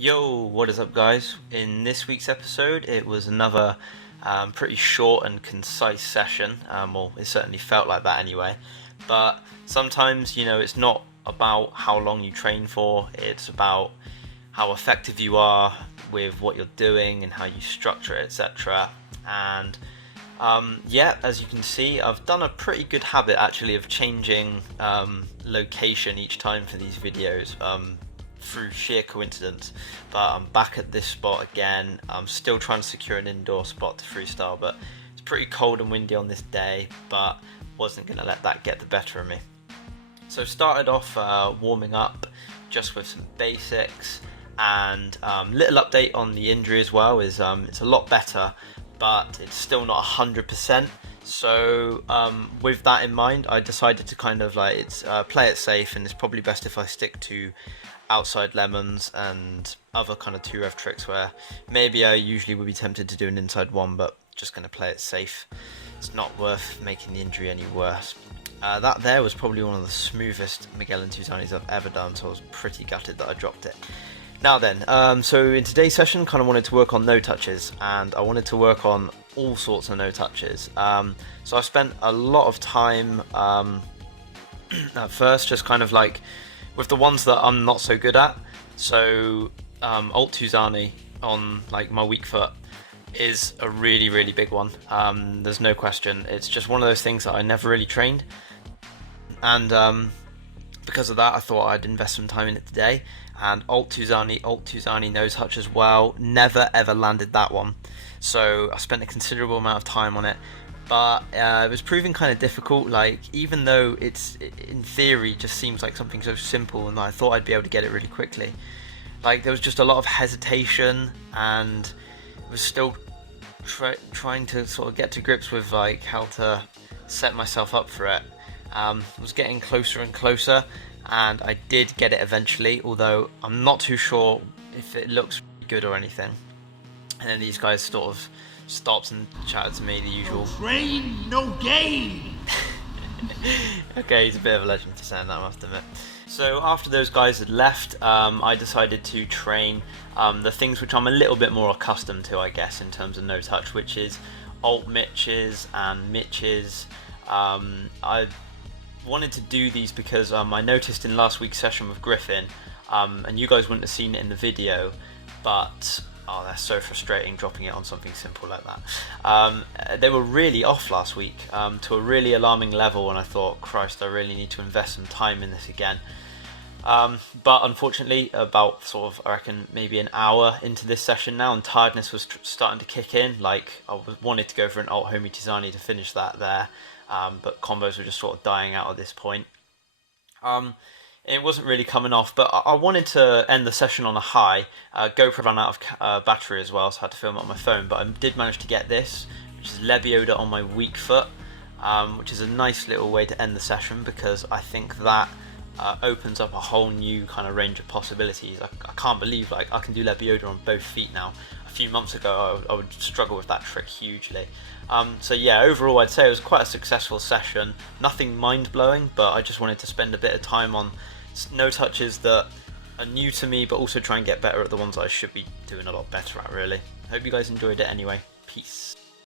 Yo, what is up guys? In this week's episode it was another pretty short and concise session, well it certainly felt like that anyway, but sometimes it's not about how long you train for, it's about how effective you are with what you're doing and how you structure it, etc. And yeah, as you can see, I've done a pretty good habit actually of changing location each time for these videos, through sheer coincidence, but I'm back at this spot again. I'm still trying to secure an indoor spot to freestyle, but it's pretty cold and windy on this day, but wasn't going to let that get the better of me. So started off warming up just with some basics, and little update on the injury as well is it's a lot better, but it's still not 100%. So with that in mind, I decided to kind of play it safe, and it's probably best if I stick to outside lemons and other kind of 2-rev tricks where maybe I usually would be tempted to do an inside one, but just going to play it safe. It's not worth making the injury any worse. That there was probably one of the smoothest Miguel and Tuzanis I've ever done, so I was pretty gutted that I dropped it. Now then, so in today's session, kind of wanted to work on no touches, and I wanted to work on all sorts of no touches. So I spent a lot of time at first just kind of like with the ones that I'm not so good at. So alt Tuzani on like my weak foot is a really big one. There's no question. It's just one of those things that I never really trained, and because of that I thought I'd invest some time in it today. And alt Tuzani nose touch as well, never ever landed that one, so I spent a considerable amount of time on it, but it was proving kind of difficult. Like, even though it's in theory just seems like something so simple and I thought I'd be able to get it really quickly, like there was just a lot of hesitation, and I was still trying to sort of get to grips with like how to set myself up for it. I was getting closer and closer, and I did get it eventually, although I'm not too sure if it looks good or anything. And then these guys sort of stopped and chatted to me, the usual. No train, no game! Okay, he's a bit of a legend for saying that, I must admit. So after those guys had left, I decided to train the things which I'm a little bit more accustomed to, I guess, in terms of no touch, which is alt Mitches and Mitches. I wanted to do these because I noticed in last week's session with Griffin, and you guys wouldn't have seen it in the video, but oh, that's so frustrating dropping it on something simple like that. They were really off last week, to a really alarming level, and I thought, Christ, I really need to invest some time in this again. But unfortunately, about sort of, I reckon, maybe an hour into this session now, and tiredness was starting to kick in. Like, I wanted to go for an alt homie Tizani to finish that there, but combos were just sort of dying out at this point. It wasn't really coming off, but I wanted to end the session on a high. GoPro ran out of battery as well, so I had to film it on my phone, but I did manage to get this, which is Lebioda on my weak foot, which is a nice little way to end the session, because I think that opens up a whole new kind of range of possibilities. I can't believe like I can do Lebioda on both feet now. A few months ago I would struggle with that trick hugely. So yeah, overall I'd say it was quite a successful session. Nothing mind-blowing, but I just wanted to spend a bit of time on no touches that are new to me, but also try and get better at the ones I should be doing a lot better at, really. Hope you guys enjoyed it anyway. Peace.